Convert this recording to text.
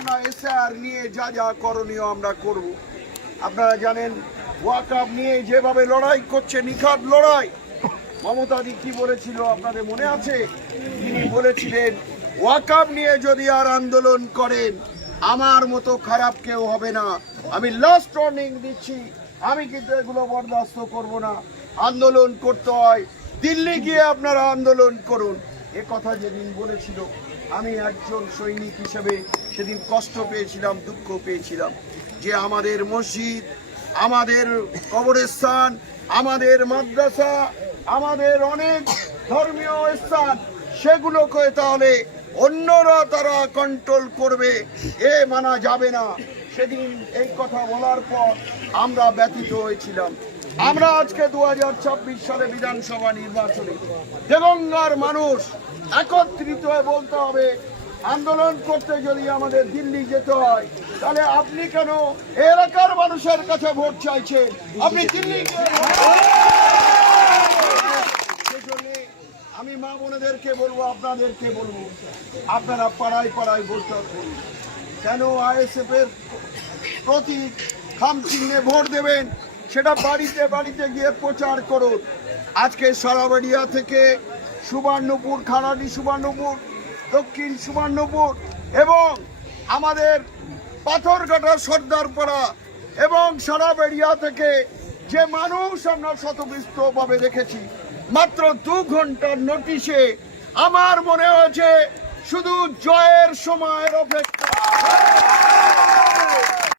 আমরা এসআর নিয়ে যা যা করণীয় আমরা করব। আপনারা জানেন ওয়াকআপ নিয়ে যেভাবে লড়াই করছে, নিখাদ লড়াই। মমতাদি কি বলেছিল আপনাদের মনে আছে? তিনি বলেছিলেন ওয়াকআপ নিয়ে যদি আর আন্দোলন করেন আমার মতো খারাপ কেউ হবে না। আমি লাস্ট ওয়ার্নিং দিচ্ছি, আমি কিন্তু এগুলো বরদাস্ত করব না। আন্দোলন করতে হয়, দিল্লি গিয়ে আপনারা আন্দোলন করুন। এ কথা যেদিন বলেছিল আমি একজন সৈনিক হিসেবে সেদিন কষ্ট পেয়েছিলাম, দুঃখ পেয়েছিলাম যে আমাদের মসজিদ, আমাদের কবরস্থান, আমাদের মাদ্রাসা, আমাদের অনেক ধর্মীয় স্থান, সেগুলোকে তাহলে অন্যরা তারা কন্ট্রোল করবে, এ মানা যাবে না। সেদিন এই কথা বলার পর আমরা ব্যথিত হয়েছিলাম। আমরা আজকে 2026 সালে বিধানসভা নির্বাচনে দেগঙ্গার মানুষ একত্রিত হয়ে বলতে হবে, আন্দোলন করতে যদি আমাদের দিল্লি যেতে হয় তাহলে আপনি কেন এলাকার মানুষের কাছে ভোট চাইছেন? আপনি দিল্লি আমি মা বোনেদেরকে বলবো, আপনাদেরকে বলবো, আপনারা পাড়ায় পাড়ায় বলতে করুন। কেন আইএসএফ এর প্রতি খামচিহ্নে ভোট দেবেন সেটা বাড়িতে বাড়িতে গিয়ে প্রচার করুন। আজকে সারাবাড়িয়া থেকে সুবর্ণপুর, খানাডি সুবর্ণপুর, দক্ষিণ সুবর্ণপুর এবং আমাদের পাথরঘাটা সর্দারপাড়া এবং সারাবাড়িয়া থেকে যে মানুষ আমরা শতবিস্তভাবে দেখেছি, মাত্র 2 ঘন্টার নোটিশে আমার মনে হয়েছে শুধু জয়ের সময়ের অপেক্ষা।